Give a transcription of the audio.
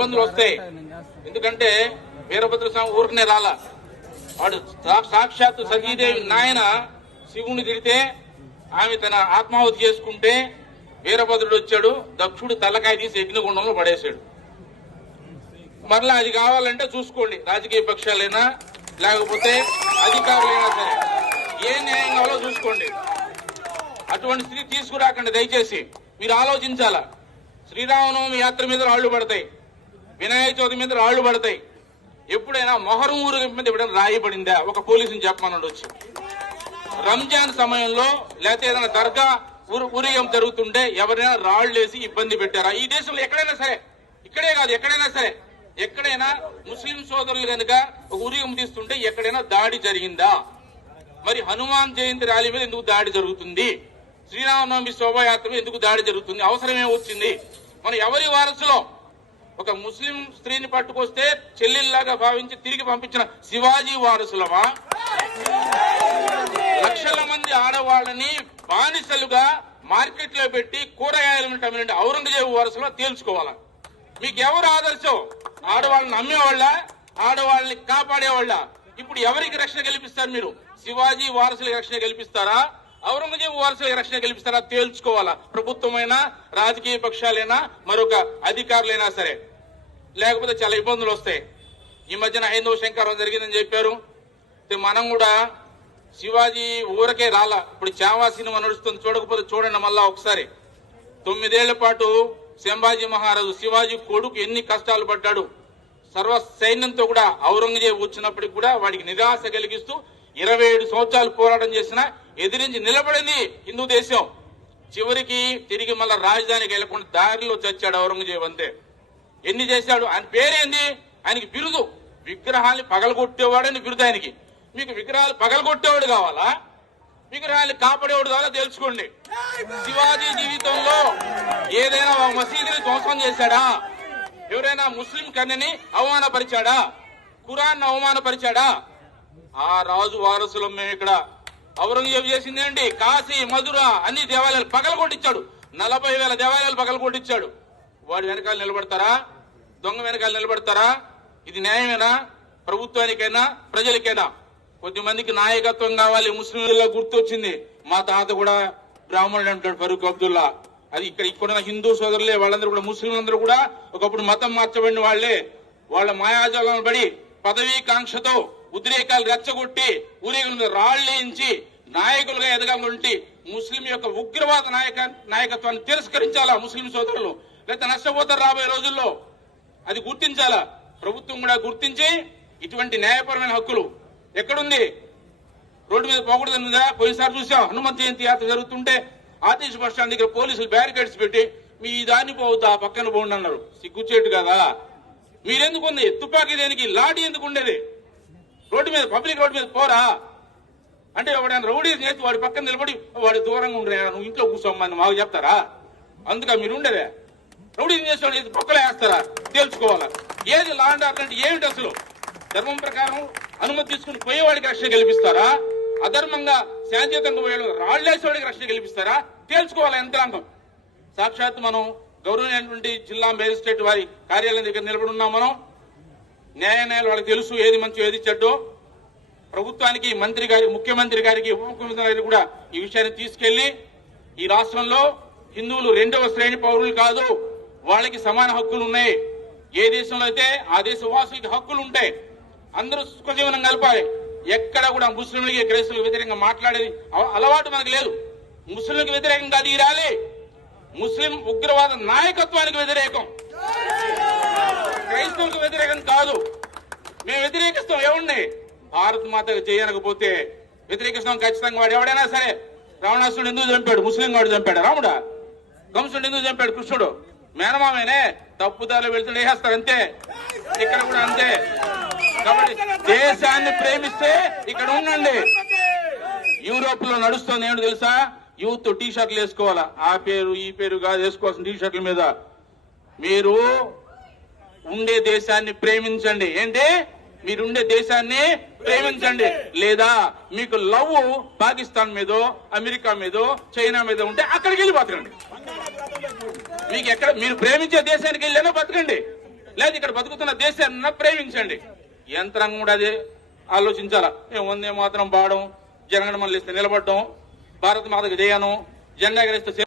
ఇబ్బందులు వస్తాయి ఎందుకంటే వీరభద్ర స్వామి ఊరికనే రాలా వాడు సాక్షాత్తు సతీదేవి నాయన శివుని తిరితే ఆమె తన ఆత్మాహుతి చేసుకుంటే వీరభద్రుడు వచ్చాడు దక్షుడు తలకాయ తీసి యజ్ఞగుండంలో పడేశాడు మరలా అది కావాలంటే చూసుకోండి రాజకీయ పక్షాలైనా లేకపోతే అధికారులైనా సరే ఏ న్యాయం కావాలో చూసుకోండి అటువంటి స్త్రీ తీసుకురాకండి దయచేసి మీరు ఆలోచించాలా శ్రీరామనవమి యాత్ర మీద రాళ్లు పడతాయి వినాయక చవితి మీద రాళ్లు పడతాయి ఎప్పుడైనా మొహరం ఊరు మీద ఎప్పుడైనా రాయబడిందా ఒక పోలీసుని వచ్చి రంజాన్ సమయంలో లేకపోతే ఏదైనా దర్గా ఉరియం జరుగుతుంటే ఎవరైనా వేసి ఇబ్బంది పెట్టారా ఈ దేశంలో ఎక్కడైనా సరే ఇక్కడే కాదు ఎక్కడైనా సరే ఎక్కడైనా ముస్లిం సోదరులు కనుక ఒక ఉరియం తీస్తుంటే ఎక్కడైనా దాడి జరిగిందా మరి హనుమాన్ జయంతి ర్యాలీ మీద ఎందుకు దాడి జరుగుతుంది శ్రీరామనవమి శోభాయాత్ర ఎందుకు దాడి జరుగుతుంది అవసరమే వచ్చింది మన ఎవరి వారసులో ఒక ముస్లిం స్త్రీని పట్టుకొస్తే చెల్లెల్లాగా భావించి తిరిగి పంపించిన శివాజీ వారసులమా లక్షల మంది ఆడవాళ్ళని బానిసలుగా మార్కెట్ లో పెట్టి కూరగాయలు ఉంటామని ఔరంగజేబ్ వారసులో తేల్చుకోవాలా మీకు ఎవరు ఆదర్శం ఆడవాళ్ళని అమ్మేవాళ్ళ ఆడవాళ్ళని కాపాడేవాళ్ళ ఇప్పుడు ఎవరికి రక్షణ కల్పిస్తారు మీరు శివాజీ వారసుల రక్షణ కల్పిస్తారా ఔరంగజేబు వారసుల రక్షణ కల్పిస్తారా తేల్చుకోవాలా ప్రభుత్వమైనా రాజకీయ పక్షాలైనా మరొక అధికారులైనా సరే లేకపోతే చాలా ఇబ్బందులు వస్తాయి ఈ మధ్యన హైందవ శంకరం జరిగిందని చెప్పారు మనం కూడా శివాజీ ఊరకే రాలా ఇప్పుడు చావా సినిమా నడుస్తుంది చూడకపోతే చూడండి మళ్ళా ఒకసారి తొమ్మిదేళ్ల పాటు శంభాజీ మహారాజు శివాజీ కొడుకు ఎన్ని కష్టాలు పడ్డాడు సర్వ సైన్యంతో కూడా ఔరంగజేబు వచ్చినప్పటికి కూడా వాడికి నిరాశ కలిగిస్తూ ఇరవై ఏడు సంవత్సరాలు పోరాటం చేసిన ఎదిరించి నిలబడింది హిందూ దేశం చివరికి తిరిగి మళ్ళా రాజధానికి వెళ్లకుండా దారిలో చచ్చాడు ఔరంగజేబు అంతే ఎన్ని చేశాడు ఆయన పేరేంది ఆయనకి బిరుదు విగ్రహాన్ని పగలగొట్టేవాడు అని బిరుదు ఆయనకి మీకు విగ్రహాలు పగలగొట్టేవాడు కావాలా విగ్రహాన్ని కాపాడేవాడు కావాలా తెలుసుకోండి శివాజీ జీవితంలో ఏదైనా మసీదుని ధ్వంసం చేశాడా ఎవరైనా ముస్లిం కన్యని అవమానపరిచాడా కురాన్ని అవమానపరిచాడా ఆ రాజు వారసులం మేము ఇక్కడ ఔరంగజేబు చేసిందేంటి కాశీ మధుర అన్ని దేవాలయాలు పగలగొట్టించాడు నలభై వేల దేవాలయాలు పగలగొట్టించాడు వాడి వెనకాల నిలబడతారా దొంగ వెనకాల నిలబడతారా ఇది న్యాయమేనా ప్రభుత్వానికైనా ప్రజలకైనా కొద్ది మందికి నాయకత్వం కావాలి ముస్లింలలో గుర్తొచ్చింది మా తాత కూడా బ్రాహ్మణుడు అంటాడు ఫరూక్ అబ్దుల్లా అది ఇక్కడ ఇక్కడ హిందూ సోదరులే వాళ్ళందరూ కూడా ముస్లింలందరూ కూడా ఒకప్పుడు మతం మార్చబడిన వాళ్లే వాళ్ళ మాయాజాలం పడి పదవీ కాంక్షతో ఉద్రేకాలు రెచ్చగొట్టి ఊరేగులను రాళ్లేయించి నాయకులుగా ఉంటే ముస్లిం యొక్క ఉగ్రవాద నాయక నాయకత్వాన్ని తిరస్కరించాలా ముస్లిం సోదరులు లేకపోతే నష్టపోతారు రాబోయే రోజుల్లో అది గుర్తించాలా ప్రభుత్వం కూడా గుర్తించి ఇటువంటి న్యాయపరమైన హక్కులు ఎక్కడుంది రోడ్డు మీద పోకూడదని పోయినసారి చూసాం హనుమంత్ జయంతి యాత్ర జరుగుతుంటే ఆతిష్ బస్ స్టాండ్ దగ్గర పోలీసులు బ్యారికేడ్స్ పెట్టి మీ దాన్ని పోవద్దు ఆ పక్కన పోండి అన్నారు సిగ్గుచేటు కదా మీరెందుకు ఉంది తుపాకీ దేనికి లాఠీ ఎందుకు ఉండేది రోడ్డు మీద పబ్లిక్ రోడ్డు మీద పోరా అంటే ఎవడైనా రౌడీ చేసి వాడి పక్కన నిలబడి వాడి దూరంగా ఉండరా నువ్వు ఇంట్లో కూర్చోమ్మని మాకు చెప్తారా అందుక మీరు ఉండేదే రౌడీ చేసిన ఇది వేస్తారా తేల్చుకోవాలా ఏది లా అండ్ ఆర్డర్ అంటే ఏమిటి అసలు ధర్మం ప్రకారం అనుమతి తీసుకుని పోయేవాడికి రక్షణ కల్పిస్తారా అధర్మంగా శాంతియుతంగా పోయే రాళ్లేసేవాడికి రక్షణ కల్పిస్తారా తేల్చుకోవాలి యంత్రాంగం సాక్షాత్ మనం గౌరవైనటువంటి జిల్లా మేజిస్ట్రేట్ వారి కార్యాలయం దగ్గర నిలబడి ఉన్నాం మనం న్యాయ న్యాయాలు వాళ్ళకి తెలుసు ఏది మంచి ఏది చెడ్డో ప్రభుత్వానికి మంత్రి గారి ముఖ్యమంత్రి గారికి ఉప ముఖ్యమంత్రి గారికి కూడా ఈ విషయాన్ని తీసుకెళ్లి ఈ రాష్ట్రంలో హిందువులు రెండవ శ్రేణి పౌరులు కాదు వాళ్ళకి సమాన హక్కులు ఉన్నాయి ఏ దేశంలో అయితే ఆ దేశ వాసులకి హక్కులు ఉంటాయి అందరూ సుఖజీవనం కలపాలి ఎక్కడ కూడా ముస్లింలకి క్రైస్తులకు వ్యతిరేకంగా మాట్లాడేది అలవాటు మనకు లేదు ముస్లింలకు వ్యతిరేకంగా కాదు ముస్లిం ఉగ్రవాద నాయకత్వానికి వ్యతిరేకం క్రైస్తవులకు వ్యతిరేకం కాదు మేము వ్యతిరేకిస్తాం ఏముండి భారత్ మాత చేయకపోతే వ్యతిరేకిస్తాం ఖచ్చితంగా వాడు ఎవడైనా సరే రావణాసుడు ఎందుకు చంపాడు ముస్లిం వాడు చంపాడు రాముడా కంసుడు ఎందుకు చంపాడు కృష్ణుడు మేనమామేనే తప్పుదారి వెళ్తే వేసేస్తారు అంతే ఇక్కడ కూడా అంతే కాబట్టి దేశాన్ని ప్రేమిస్తే ఇక్కడ ఉండండి యూరోప్ లో నడుస్తుంది ఏమిటి తెలుసా యూత్ టీ షర్ట్లు వేసుకోవాలా ఆ పేరు ఈ పేరు కాదు వేసుకోవాల్సిన టీ షర్ట్ల మీద మీరు ఉండే దేశాన్ని ప్రేమించండి ఏంటి మీరుండే దేశాన్ని ప్రేమించండి లేదా మీకు లవ్ పాకిస్తాన్ మీదో అమెరికా మీదో చైనా మీద ఉంటే అక్కడికి వెళ్ళి మీకు ఎక్కడ మీరు ప్రేమించే దేశానికి వెళ్ళినా బతకండి లేదు ఇక్కడ బతుకుతున్న దేశాన్ని ప్రేమించండి యంత్రాంగం కూడా అదే ఆలోచించాలా మేము వందే మాత్రం పాడడం జనగణమని ఇస్తే నిలబడడం భారత మాతకు జయను జెండా ఎగరేస్తే